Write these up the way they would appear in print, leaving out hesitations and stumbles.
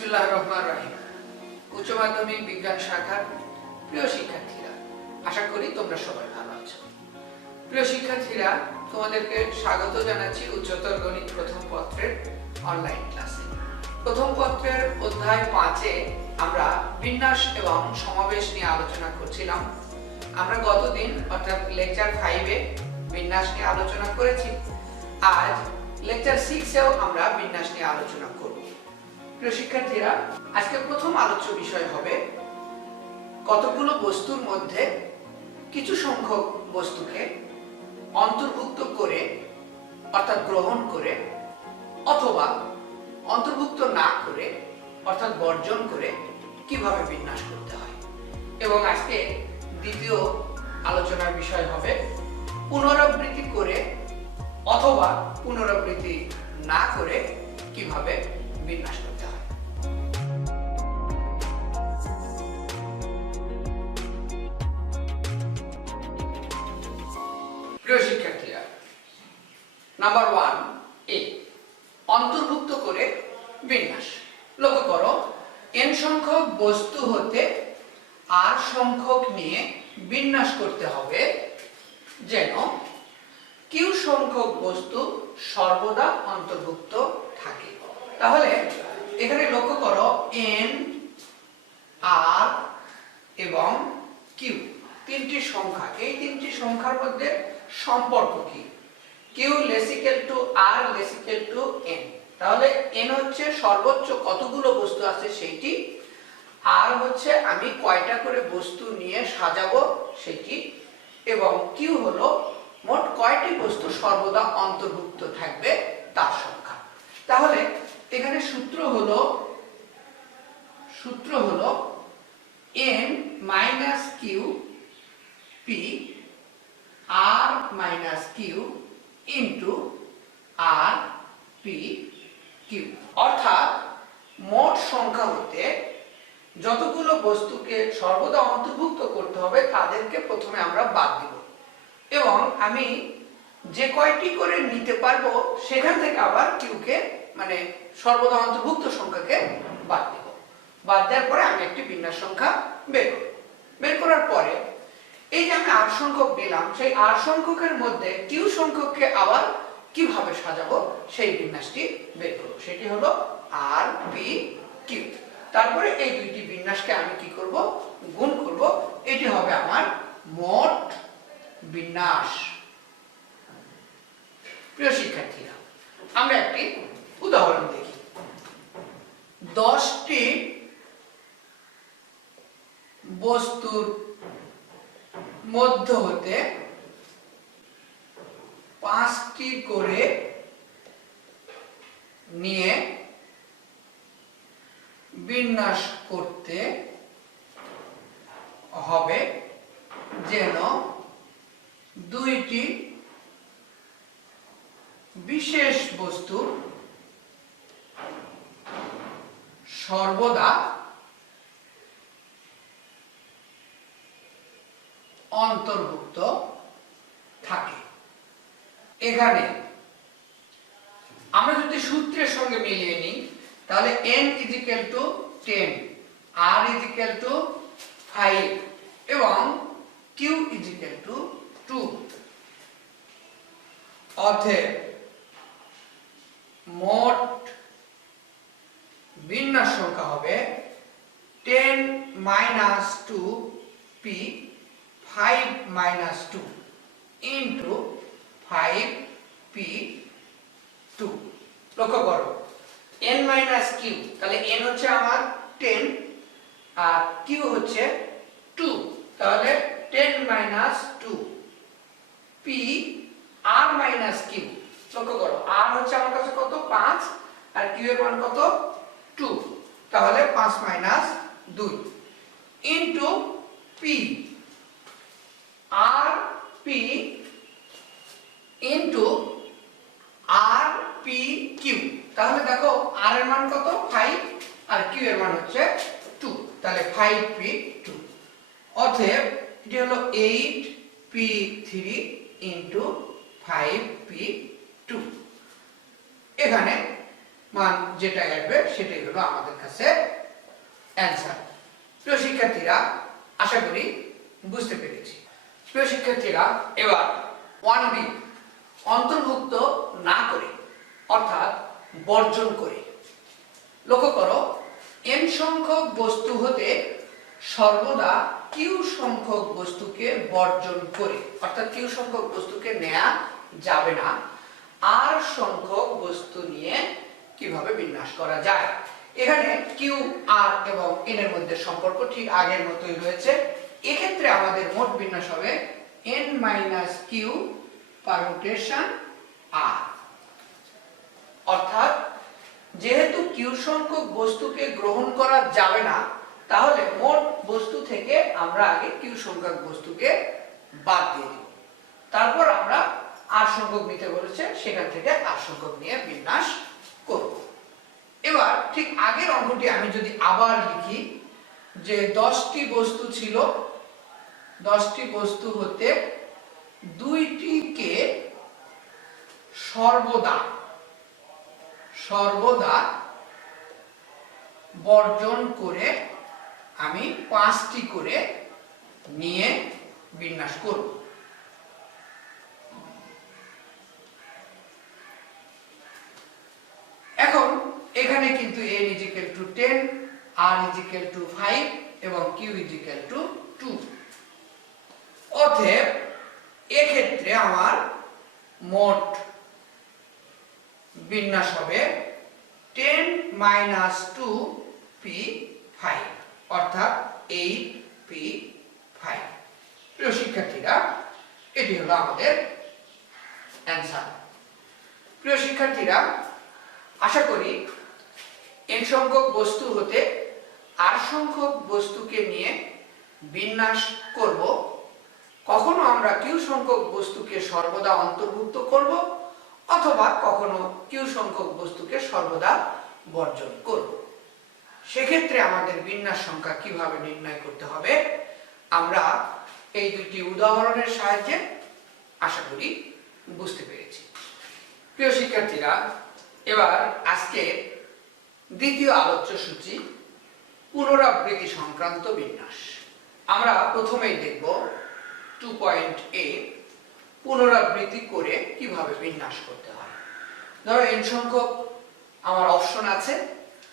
বিসমিল্লাহির রহমানির রহিম। উচ্চ মাধ্যমিক বিজ্ঞান শাখার প্রিয় শিক্ষার্থীরা, আশা করি তোমরা সবাই ভালো আছো। প্রিয় শিক্ষার্থীরা, তোমাদেরকে স্বাগত জানাচ্ছি উচ্চতর গণিত প্রথম পত্রের অনলাইন ক্লাসে। প্রথম পত্রের অধ্যায় 5-এ আমরা বিন্যাস এবং সমাবেশ নিয়ে আলোচনা করছিলাম। আমরা গতদিন অর্থাৎ লেকচার 5-এ বিন্যাস নিয়ে আলোচনা করেছি। আজ লেকচার 6-এও আমরা বিন্যাস নিয়ে আলোচনা করব। প্রিয় শিক্ষার্থীরা, আজকে প্রথম আলোচ্য বিষয় হবে কতগুলো বস্তুর মধ্যে কিছু সংখ্যক বস্তুকে অন্তর্ভুক্ত করে অর্থাৎ গ্রহণ করে অথবা অন্তর্ভুক্ত না করে অর্থাৎ বর্জন করে কিভাবে বিন্যাস করতে হয়। এবং আজকে দ্বিতীয় আলোচনার বিষয় হবে পুনরাবৃত্তি করে অথবা পুনরাবৃত্তি না করে কিভাবে বিন্যাস করতে হয়। প্রিয় শিক্ষার্থীরা, নাম্বার 1 অন্তর্ভুক্ত করে বিন্যাস। লক্ষ্য করো, n সংখ্যক বস্তু হতে r সংখ্যক নিয়ে বিন্যাস করতে হবে যেন q সংখ্যক বস্তু সর্বদা অন্তর্ভুক্ত থাকে। তাহলে এখানে লক্ষ্য করো n, r এবং q তিনটি সংখ্যা। এই তিনটি সংখ্যার মধ্যে সম্পর্ক কি? q less equal to r less equal to n। তাহলে n হচ্ছে সর্বোচ্চ কতগুলো বস্তু আছে সেইটি, r হচ্ছে আমি কয়টা করে বস্তু নিয়ে সাজাবো সেটি, এবং q হলো মোট কয়টি বস্তু সর্বদা অন্তর্ভুক্ত থাকবে তার সংখ্যা। তাহলে এখানে সূত্র হলো n minus q p r minus q into r p q। অর্থাৎ মোট সংখ্যা হতে যতগুলো বস্তুকে সর্বদা অন্তর্ভুক্ত করতে হবে তাদেরকে প্রথমে আমরা বাদ দিব, এবং আমি যে কয়টি করে নিতে পারবো সেখান থেকে আবার কিউকে মানে সর্বদা অন্তর্ভুক্ত সংখ্যাকে বাদ দিব। বাদ দেওয়ার পরে আমি একটি বিন্যাস সংখ্যা বের করার পরে এই যে আমি r সংখ্যক নিলাম, সেই r সংখ্যকের মধ্যে q সংখ্যককে আবার কিভাবে সাজাবো সেই বিন্যাসটি বের করব। সেটি হলো r p q। তারপরে এই দুইটি বিন্যাসকে আমি কি করব? গুণ করব। এটি হবে আমার মোট বিন্যাস। প্রিয় শিক্ষার্থীরা, আমরা একটি উদাহরণ দেখি। 10টি বস্তুর মধ্য হতে 5টি করে নিয়ে বিন্যাস করতে হবে যেন দুইটি বিশেষ বস্তু সর্বদা অন্তর্ভুক্ত থাকে। এখানে আমরা যদি সূত্রের সঙ্গে মিলিয়ে নিই তাহলে n is equal to 10, r is equal to 5 এবং q is equal to 2। অতএব মোট বিন্যাস সংখ্যা হবে 10 minus 2p 5 minus 2 into 5p2। লক্ষ্য করো n minus q, তাহলে n হচ্ছে আমার 10 আর q হচ্ছে 2, তাহলে 10 minus 2 p r minus q। লক্ষ্য করো r হচ্ছে আমার কাছে কত? 5 আর q এর মান কত? 2, তাহলে 5 minus 2 into p r p into r p q। তাহলে দেখো r এর মান কত? 5 আর q এর মান হচ্ছে 2, তাহলে 5p2। অতএব এটি হলো 8p3 into 5p2। এখানে মান যেটা আসবে সেটাই হলো আমাদের কাছে অ্যান্সার। প্রিয় শিক্ষার্থীরা, আশা করি বুঝতে পেরেছি। প্রিয় শিক্ষার্থীরা, এবার 1b অন্তর্ভুক্ত না করে অর্থাৎ বর্জন করে। লক্ষ্য করো, n সংখ্যক বস্তু হতে সর্বদা q সংখ্যক বস্তুকে বর্জন করে, অর্থাৎ q সংখ্যক বস্তুকে নেওয়া যাবে না, r সংখ্যক বস্তু নিয়ে কিভাবে বিন্যাস করা যায়। এখানে q, r এবং n এর মধ্যে সম্পর্ক ঠিক আগের মতোই রয়েছে। এক্ষেত্রে আমাদের মোট বিন্যাস হবে n - q পারমুটেশন r, অর্থাৎ যেহেতু q সংখ্যক বস্তুকে গ্রহণ করা যাবে না, তাহলে মোট বস্তু থেকে আমরা আগে q সংখ্যক বস্তুকে বাদ দিয়ে দিব, তারপর আমরা r সংখ্যক নিতে বলেছে, সেখান থেকে r সংখ্যক নিয়ে বিন্যাস করব। এবার ঠিক আগের অঙ্কটি আমি যদি আবার লিখি, যে 10টি বস্তু ছিল, 10টি বস্তু হতে 2টিকে সর্বদা বর্জন করে আমি 5টি করে নিয়ে বিন্যাস করব। এখন এখানে কিন্তু n = 10, r = 5 এবং q = 2। অতএব এক্ষেত্রে আমার মোট বিন্যাস হবে 10 - 2p5, অর্থাৎ 8p5। প্রিয় শিক্ষার্থীরা, এটি হলো আমাদের অ্যান্সার। প্রিয় শিক্ষার্থীরা, আশা করি n সংখ্যক বস্তু হতে r সংখ্যক বস্তুকে নিয়ে বিন্যাস করব। কখনো আমরা q সংখ্যক বস্তুকে সর্বদা অন্তর্ভুক্ত করব, অথবা কখনো q সংখ্যক বস্তুকে সর্বদা বর্জন করব। সেক্ষেত্রে আমাদের বিন্যাস সংখ্যা কিভাবে নির্ণয় করতে হবে আমরা এই দুটি উদাহরণের সাহায্যে আশা করি বুঝতে পেরেছি। প্রিয় শিক্ষার্থীরা, এবার আজকে দ্বিতীয় আলোচ্য সূচি পুনরাবৃত্তি সংক্রান্ত বিন্যাস। আমরা প্রথমেই দেখব 2.a পুনরাবৃত্তি করে কিভাবে বিন্যাস করতে হয়। ধরো n সংখ্যক আমার অপশন আছে,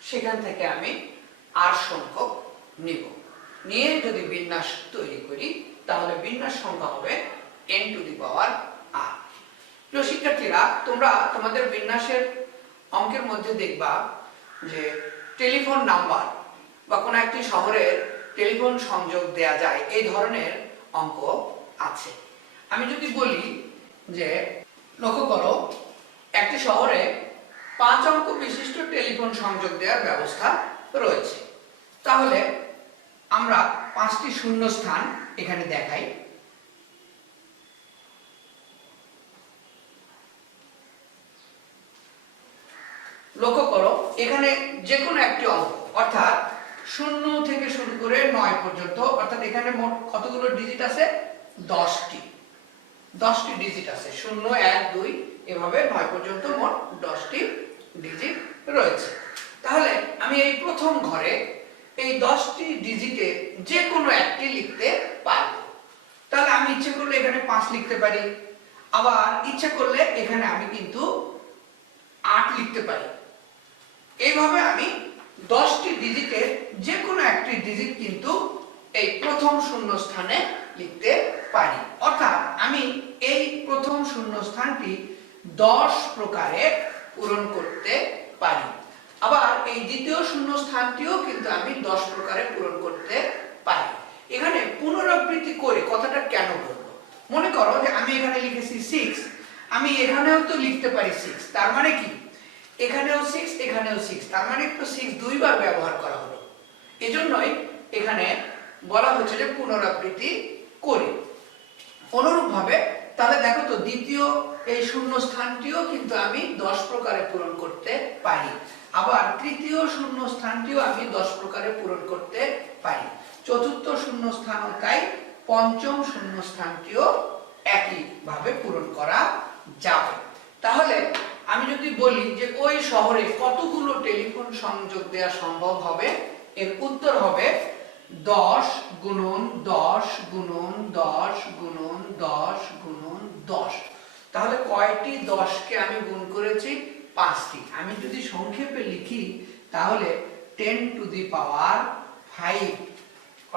সেখান থেকে আমি r সংখ্যক নিব, নিয়ে যদি বিন্যাস তৈরি করি তাহলে বিন্যাস সংখ্যা হবে n⁻r। প্রিয় শিক্ষার্থীরা, তোমরা তোমাদের বিন্যাসের অঙ্কের মধ্যে দেখবা যে টেলিফোন নাম্বার বা কোনো একটি শহরের টেলিফোন সংযোগ দেয়া যায়, এই ধরনের অঙ্ক আছে। আমি যদি বলি যে লক্ষ্য করো, একটি শহরে 5 অঙ্ক বিশিষ্ট টেলিফোন সংযোগ দেওয়ার ব্যবস্থা রয়েছে, তাহলে আমরা 5টি শূন্য স্থান এখানে দেখাই। লক্ষ্য করো, এখানে যে কোনো একটি অঙ্ক, অর্থাৎ 0 থেকে শুরু করে 9 পর্যন্ত, অর্থাৎ এখানে মোট কতগুলো ডিজিট আছে? 10টি ডিজিট আছে। 0, 1, 2 এভাবে 9 পর্যন্ত মোট 10টি ডিজিট রয়েছে। তাহলে আমি এই প্রথম ঘরে এই 10টি ডিজিটে যে কোনো একটি লিখতে পারব। তাহলে আমি ইচ্ছে করলে এখানে 5 লিখতে পারি, আবার ইচ্ছে করলে এখানে আমি কিন্তু 8 লিখতে পারি। এইভাবে আমি 10টি ডিজিটের যে কোনো একটি ডিজিট কিন্তু এই প্রথম শূন্য স্থানে লিখতে পারি, অর্থাৎ আমি এই প্রথম শূন্য স্থানটি 10 প্রকারে পূরণ করতে পারি। আবার এই দ্বিতীয় শূন্য স্থানটিও কিন্তু আমি 10 প্রকারে পূরণ করতে পারি। এখানে পুনরাবৃত্তি করে কথাটা কেন বলবো? মনে করো যে আমি এখানে লিখেছি 6, আমি এখানেও তো লিখতে পারি 6, তার মানে কি এখানেও 6 এখানেও 6, তার মানে তো 6 দুইবার ব্যবহার করা হলো। এজন্যই এখানে বলা হচ্ছে যে পুনরাবৃত্তি করে। অনুরূপভাবে তাহলে দেখো তো, দ্বিতীয় এই শূন্য স্থানটিও কিন্তু আমি 10 প্রকারে পূরণ করতে পারি, আবার তৃতীয় শূন্য স্থানটিও আমি 10 প্রকারে পূরণ করতে পারি, চতুর্থ শূন্য স্থান তাই, পঞ্চম শূন্য স্থানটিও একই ভাবে পূরণ করা যাবে। তাহলে আমি যদি বলি যে ওই শহরে কতগুলো টেলিফোন সংযোগ দেওয়া সম্ভব হবে, এর উত্তর হবে 10 গুণন 10 গুণন 10 গুণন 10 গুণন 10। তাহলে কয়টি 10কে আমি গুণ করেছি? 5টি। আমি যদি সংক্ষেপে লিখি তাহলে 10 টু দি পাওয়ার 5,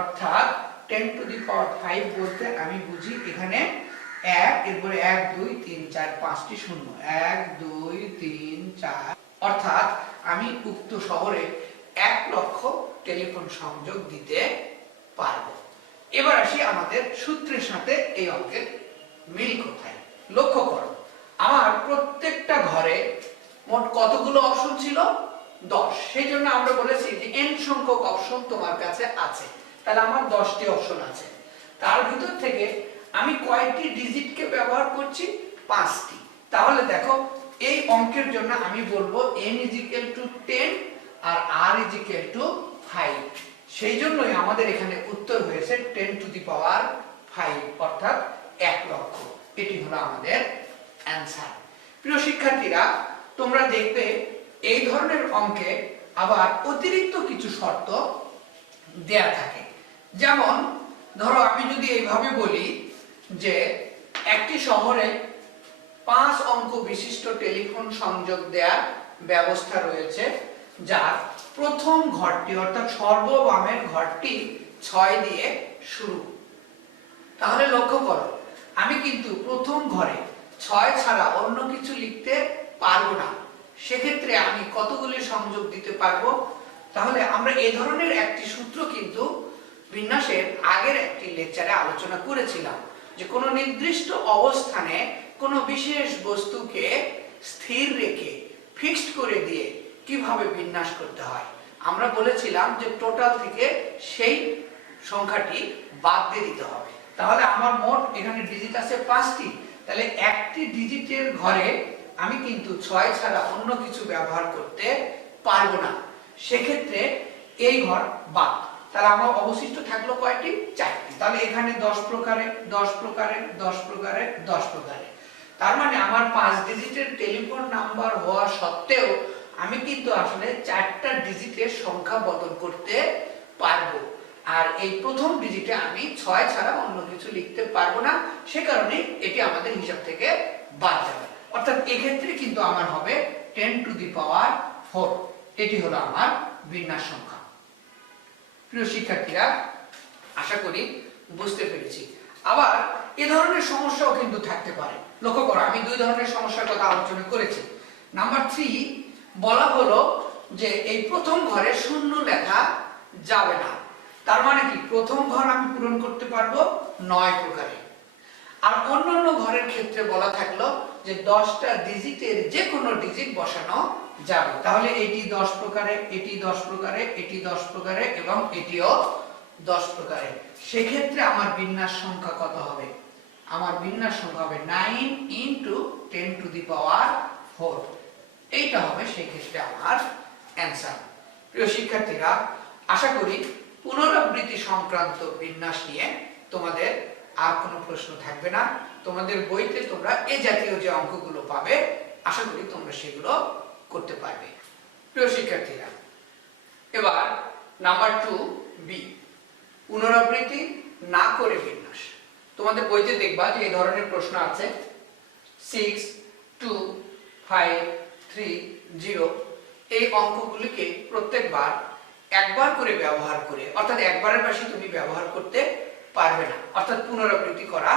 অর্থাৎ 10 টু দি পাওয়ার 5 বলতে আমি বুঝি এখানে 1, এরপরে 1 2 3 4 5টি শূন্য, 1 2 3 4, অর্থাৎ আমি উক্ত শহরে 1 লক্ষ টেলিফোন সংযোগ দিতে পারবো। এবার আসি আমাদের সূত্রের সাথে এই অঙ্কের মিল কোথায়। লক্ষ্য করো, আমার প্রত্যেকটা ঘরে মোট কতগুলো অপশন ছিল? 10। সেই জন্য আমরা বলেছি যে n সংখ্যক অপশন তোমার কাছে আছে, তাহলে আমার 10টি অপশন আছে। তার ভিতর থেকে আমি কয়টি ডিজিটকে ব্যবহার করছি? 5টি। তাহলে দেখো এই অঙ্কের জন্য আমি বলবো n = 10 আর r = 5। সেই জন্যই আমাদের এখানে উত্তর হয়েছে 10 টু দি পাওয়ার 5, অর্থাৎ 1 লক্ষ। এটি হলো আমাদের অ্যানসার। প্রিয় শিক্ষার্থীরা, তোমরা দেখবে এই ধরনের অঙ্কে আবার অতিরিক্ত কিছু শর্ত দেয়া থাকে। যেমন ধরো আমি যদি এইভাবে বলি যে একটি শহরে 5 অঙ্ক বিশিষ্ট টেলিফোন সংযোগ দেওয়ার ব্যবস্থা রয়েছে, যার প্রথম ঘরটি অর্থাৎ সর্ববামের ঘরটি 6 দিয়ে শুরু। তাহলে লক্ষ্য করো, আমি কিন্তু প্রথম ঘরে 6 ছাড়া অন্য কিছু লিখতে পারবো না। সেক্ষেত্রে আমি কতগুলি সংযোগ দিতে পারবো? তাহলে আমরা এই ধরনের একটি সূত্র কিন্তু বিন্যাসের আগের একটি লেকচারে আলোচনা করেছিলাম, যে কোনো নির্দিষ্ট অবস্থানে কোনো বিশেষ বস্তুকে স্থির রেখে ফিক্সড করে দিয়ে কিভাবে বিন্যাস করতে হয়। আমরা বলেছিলাম যে টোটাল থেকে সেই সংখ্যাটি বাদ দিয়ে দিতে হবে। তাহলে আমার মোট এখানে ডিজিট আছে 5টি, তাহলে একটি ডিজিটের ঘরে আমি কিন্তু 6 ছাড়া অন্য কিছু ব্যবহার করতে পারবো না। সেক্ষেত্রে এই ঘর বাদ। তাহলে আমার অবশিষ্ট থাকলো কয়টি? 4টি। তাহলে এখানে 10 প্রকারে 10 প্রকারে 10 প্রকারে 10 প্রকারে। তার মানে আমার 5 ডিজিটের টেলিফোন নাম্বার হওয়া সত্ত্বেও আমি কিন্তু আসলে 4টা ডিজিটের সংখ্যা বদল করতে পারবো। আর এই প্রথম ডিজিটে আমি 6 ছাড়া অন্য কিছু লিখতে পারবো না, সে কারণে এটি আমাদের হিসাব থেকে বাদ যাবে। অর্থাৎ এক্ষেত্রে কিন্তু আমার হবে 10 টু দি পাওয়ার 4। এটি হলো আমার বিন্যাস সংখ্যা। প্রিয় শিক্ষার্থীরা, আশা করি বুঝতে পেরেছি। আবার এ ধরনের সমস্যাও কিন্তু থাকতে পারে। লক্ষ্য করো, আমি 2 ধরনের সমস্যার কথা আলোচনা করেছি। নাম্বার 3 বলা হলো যে এই প্রথম ঘরে শূন্য লেখা যাবে না। তার মানে কি? প্রথম ঘর আমি পূরণ করতে পারবো 9 প্রকারে। আর অন্যান্য ঘরের ক্ষেত্রে বলা থাকলো যে 10টা ডিজিটের যে কোনো ডিজিট বসানো যাবে। তাহলে এটি 10 প্রকারে, এটি 10 প্রকারে, এটি 10 প্রকারে এবং এটিও 10 প্রকারে। সেক্ষেত্রে আমার বিন্যাস সংখ্যা কত হবে? আমার বিন্যাস সংখ্যা হবে 9 × 10 টু দি পাওয়ার 4। এইটা হবে সেই ক্ষেত্রে আমার অ্যানসার। প্রিয় শিক্ষার্থীরা, আশা করি পুনরাবৃত্তি সংক্রান্ত বিন্যাস নিয়ে তোমাদের আর কোনো প্রশ্ন থাকবে না। তোমাদের বইতে তোমরা এই জাতীয় যে অঙ্কগুলো পাবে, আশা করি তোমরা সেগুলো করতে পারবে। প্রিয় শিক্ষার্থীরা, এবার নাম্বার 2B, পুনরাবৃত্তি না করে বিন্যাস। তোমাদের বইতে দেখবা যে এই ধরনের প্রশ্ন আছে 6 2 5 3 0। এই অঙ্কগুলিকে প্রত্যেকবার একবার করে ব্যবহার করে, অর্থাৎ একবারের বেশি তুমি ব্যবহার করতে পারবে না, অর্থাৎ পুনরাবৃত্তি করা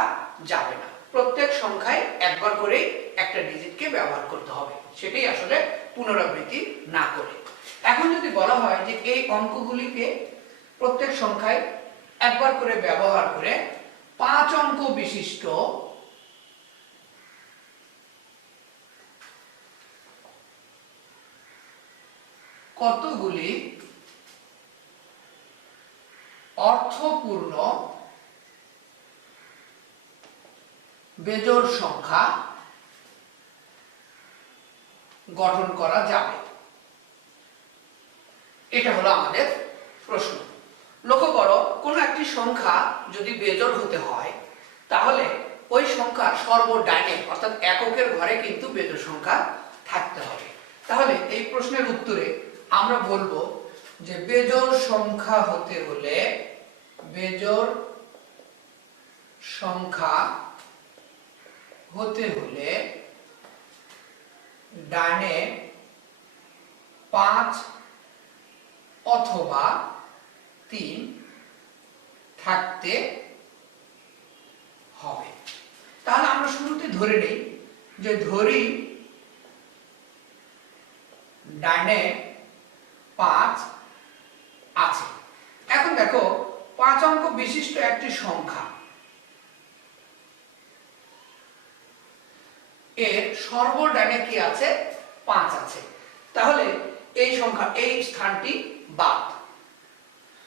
যাবে না। প্রত্যেক সংখ্যায় একবার করে একটা ডিজিটকে ব্যবহার করতে হবে, সেটাই আসলে পুনরাবৃত্তি না করে। এখন যদি বলা হয় যে এই অঙ্কগুলিকে প্রত্যেক সংখ্যায় একবার করে ব্যবহার করে 5 অঙ্ক বিশিষ্ট কতগুলি অর্থপূর্ণ বেজোড় সংখ্যা গঠন করা যাবে? এটা হলো আমাদের প্রশ্ন। লক্ষ্য করো, কোন একটি সংখ্যা যদি বেজোড় হতে হয় তাহলে ওই সংখ্যার সর্বডাইনে অর্থাৎ এককের ঘরে কিন্তু বেজোড় সংখ্যা থাকতে হবে। তাহলে এই প্রশ্নের উত্তরে আমরা বলবো যে বেজোড় সংখ্যা হতে হলে ডানে 5 অথবা 3 থাকতে হবে। তাহলে আমরা শুরুতে ধরে নেই যে ধরি ডানে 5 আছে। এখন দেখো 5 অঙ্ক বিশিষ্ট একটি সংখ্যা এর সর্বডানে কি আছে? 5 আছে। তাহলে এই সংখ্যা এই স্থানটি বাদ।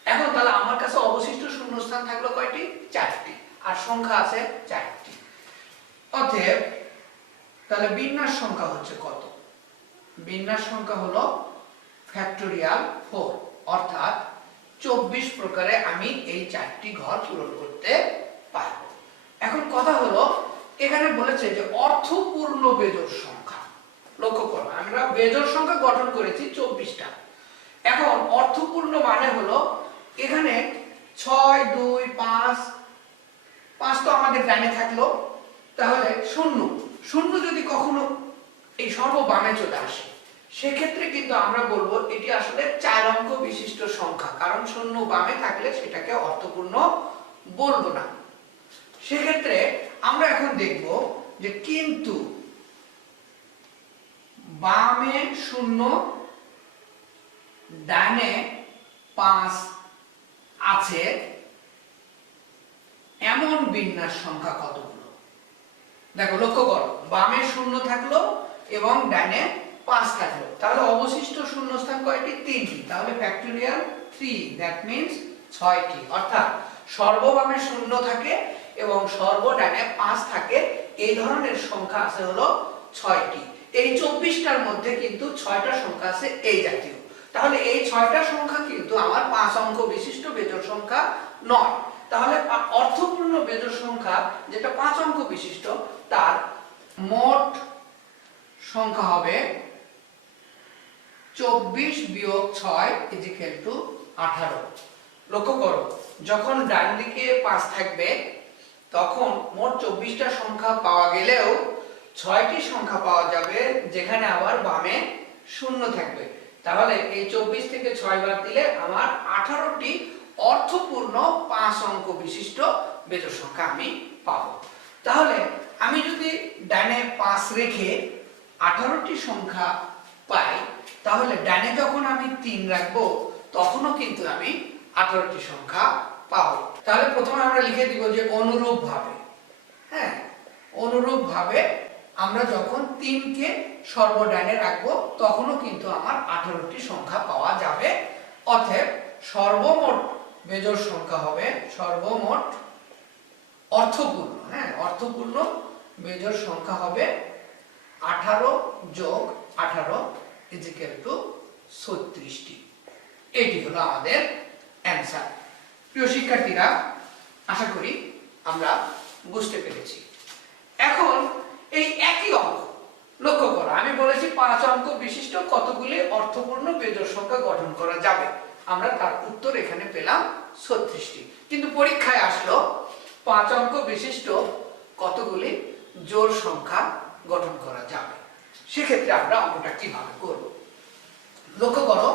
এখন তাহলে আমার কাছে অবশিষ্ট শূন্যস্থান থাকলো কয়টি? 4টি। আর সংখ্যা আছে 4টি। অতএব তাহলে বিন্যাস সংখ্যা হচ্ছে কত? বিন্যাস সংখ্যা হলো ফ্যাক্টোরিয়াল 4, অর্থাৎ 24 প্রকারে আমি এই 4টি ঘর পূরণ করতে পারব। এখন কথা হলো এখানে বলেছে যে অর্থপূর্ণ বেজোড় সংখ্যা। লক্ষ্য করো আমরা বেজোড় সংখ্যা গঠন করেছি 24টা। এখন অর্থপূর্ণ মানে হলো এখানে 6, 2, 5 তো আমাদের ডানে থাকলো। তাহলে 0 যদি কখনো এই সর্ববামে চলে আসে সেক্ষেত্রে কিন্তু আমরা বলবো এটি আসলে 4 অঙ্ক বিশিষ্ট সংখ্যা, কারণ 0 বামে থাকলে সেটাকে অর্থপূর্ণ বলবো না। সেক্ষেত্রে আমরা এখন দেখব যে কিন্তু বামে 0 ডানে 5 আছে এমন বিন্যাস সংখ্যা কতগুলো? দেখো লক্ষ্য করো, বামে 0 থাকলো এবং ডানে 5 থাকলো, তাহলে অবশিষ্ট শূন্যস্থান কয়টি? 3টি। তাহলে ফ্যাক্টোরিয়াল 3, দ্যাট মিন্স 6টি। অর্থাৎ সর্ববামে 0 থাকে এবং সর্বডানে 5 থাকে, এই ধরনের সংখ্যা আছে হলো 6টি। এই 24টার মধ্যে কিন্তু 6টা সংখ্যা আছে এই জাতীয়। তাহলে এই 6টা সংখ্যা কিন্তু আমার 5 অঙ্ক বিশিষ্ট বেজোড় সংখ্যা নয়। তাহলে অর্থপূর্ণ বেজোড় সংখ্যা যেটা 5 অঙ্ক বিশিষ্ট তার মোট সংখ্যা হবে 24 বিয়োগ 6 18। লক্ষ্য করো যখন ডান দিকে 5 থাকবে তখন মোট 24টা সংখ্যা পাওয়া গেলেও 6টি সংখ্যা পাওয়া যাবে যেখানে আবার বামে 0 থাকবে। তাহলে এই 24 থেকে 6 বাদ দিলে আমার 18টি অর্থপূর্ণ 5 অঙ্ক বিশিষ্ট বেজোড় সংখ্যা আমি পাবো। তাহলে আমি যদি ডানে 5 রেখে 18টি সংখ্যা পাই, তাহলে ডানে যখন আমি 3 রাখবো তখনও কিন্তু আমি 18টি সংখ্যা পাবো। তাহলে প্রথমে আমরা লিখে দিব যে অনুরূপভাবে, হ্যাঁ, অনুরূপভাবে আমরা যখন 3কে সর্বডানে রাখবো তখনও কিন্তু আমার 18টি সংখ্যা পাওয়া যাবে। অতএব সর্বমোট বেজোড় সংখ্যা হবে, সর্বমোট অর্থপূর্ণ, হ্যাঁ, অর্থপূর্ণ বেজোড় সংখ্যা হবে 18 যোগ 18 36টি। এটি হলো আমাদের অ্যান্সার। প্রিয় শিক্ষার্থীরা, আশা করি আমরা বুঝতে পেরেছি। এখন এই একই অঙ্ক লক্ষ্য করো, আমি বলেছি 5 অঙ্ক বিশিষ্ট কতগুলি অর্থপূর্ণ বেজোড় সংখ্যা গঠন করা যাবে। আমরা তার উত্তর এখানে পেলাম 36টি। কিন্তু পরীক্ষায় আসলো 5 অঙ্ক বিশিষ্ট কতগুলি জোড় সংখ্যা গঠন করা যাবে। সেক্ষেত্রে আমরা অঙ্কটা কিভাবে করব? লক্ষ্য করো,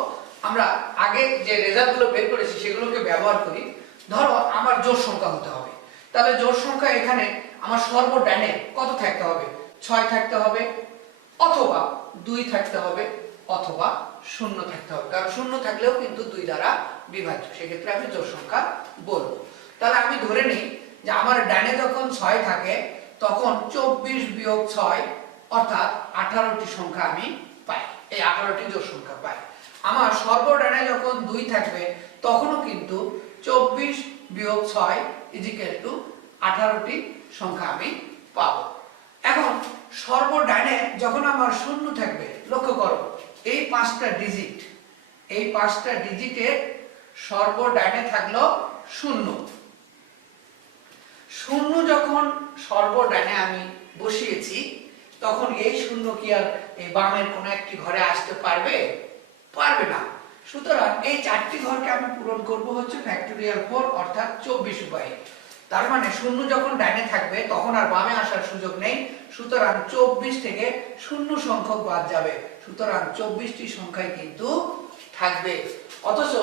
আমরা আগে যে রেজাল্টগুলো বের করেছি সেগুলোকে ব্যবহার করি। ধরো আমার জোড় সংখ্যা হতে হবে, তাহলে জোড় সংখ্যা এখানে আমার সর্বডানে কত থাকতে হবে? 6 থাকতে হবে, অথবা 2 থাকতে হবে, অথবা 0 থাকতে হবে, কারণ 0 থাকলেও কিন্তু 2 দ্বারা বিভাজ্য। সেক্ষেত্রে আমি জোড় সংখ্যা বলবো। তাহলে আমি ধরে নিই যে আমার ডানে যখন 6 থাকে তখন 24 বিয়োগ 6 অর্থাৎ 18টি সংখ্যা আমি পাই, এই 18টি জোড় সংখ্যা পাই। আমার সর্বডানে যখন 2 থাকবে তখনও কিন্তু 24 বিয়োগ 6 18টি সংখ্যা আমি পাবো। এখন সর্বডানে যখন আমার 0 থাকবে, লক্ষ্য করো এই 5টা ডিজিট, এই 5টা ডিজিটের সর্বডানে থাকলো 0। 0 যখন সর্বডানে আমি বসিয়েছি তখন এই শূন্য কি আর এই বামের কোনো একটি ঘরে আসতে পারবে? পারবে না। সুতরাং এই চারটি ঘরকে আমি পূরণ করব হচ্ছে ফ্যাক্টোরিয়াল 4 অর্থাৎ 24 উপায়ে। তার মানে শূন্য যখন ডাইনে থাকবে তখন আর বামে আসার সুযোগ নেই। সুতরাং 24 থেকে শূন্য সংখ্যক বাদ যাবে। সুতরাং 24টি সংখ্যাই কিন্তু থাকবে। অথচ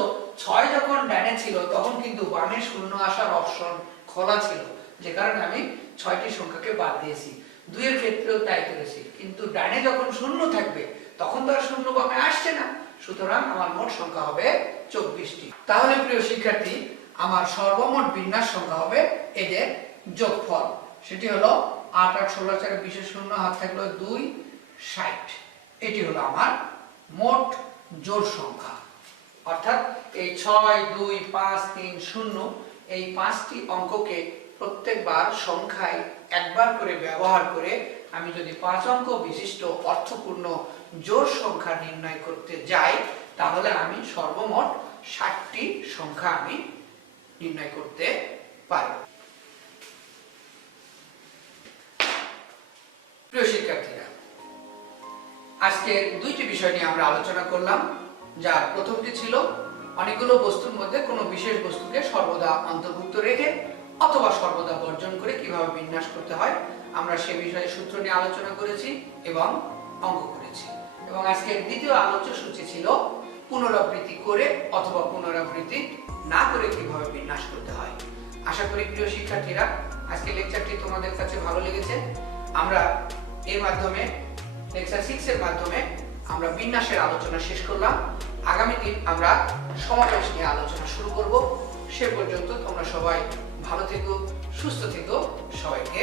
6 যখন ডাইনে ছিল তখন কিন্তু বামে শূন্য আসার অপশন খোলা ছিল, যে কারণে আমি 6টি সংখ্যাকে বাদ দিয়েছি। 2 এর ক্ষেত্রেও তাই করেছি। কিন্তু ডাইনে যখন শূন্য থাকবে তখন তো আর শূন্য বামে আসছে না। সুতরাং আমার মোট সংখ্যা হবে 24টি। তাহলে প্রিয় শিক্ষার্থী, আমার সর্বমোট বিন্যাস সংখ্যা হবে এদের যোগফল। সেটি হলো 8 8 16 4 20 শূন্য হাত থাকলো 2 60। এটি হলো আমার মোট জোড় সংখ্যা। অর্থাৎ এই 6 2 5 3 0 এই 5টি অঙ্ককে প্রত্যেকবার সংখ্যায় একবার করে ব্যবহার করে আমি যদি 5 অঙ্ক বিশিষ্ট অর্থপূর্ণ জোড় সংখ্যা নির্ণয় করতে যাই তাহলে আমি সর্বমোট 60টি সংখ্যা আমি নির্ণয় করতে পারব। প্রিয় শিক্ষার্থীরা, আজকে দুইটি বিষয় নিয়ে আমরা আলোচনা করলাম। যার প্রথমটি ছিল অনেকগুলো বস্তুর মধ্যে কোনো বিশেষ বস্তুকে সর্বদা অন্তর্ভুক্ত রেখে অথবা সর্বদা বর্জন করে কিভাবে বিন্যাস করতে হয় আমরা সে বিষয়ে সূত্র নিয়ে আলোচনা করেছি এবং অঙ্ক করেছি। এবং আজকের দ্বিতীয় আলোচ্য সূচি ছিল পুনরাবৃত্তি করে অথবা পুনরাবৃত্তি না করে কিভাবে বিন্যাস করতে হয়। আশা করি প্রিয় শিক্ষার্থীরা আজকে লেকচারটি তোমাদের কাছে ভালো লেগেছে। আমরা এর মাধ্যমে লেকচার 6 এর মাধ্যমে আমরা বিন্যাসের আলোচনা শেষ করলাম। আগামী দিন আমরা সমাবেশ নিয়ে আলোচনা শুরু করব। সে পর্যন্ত তোমরা সবাই ভালো থেকো, সুস্থ থেকো। সবাইকে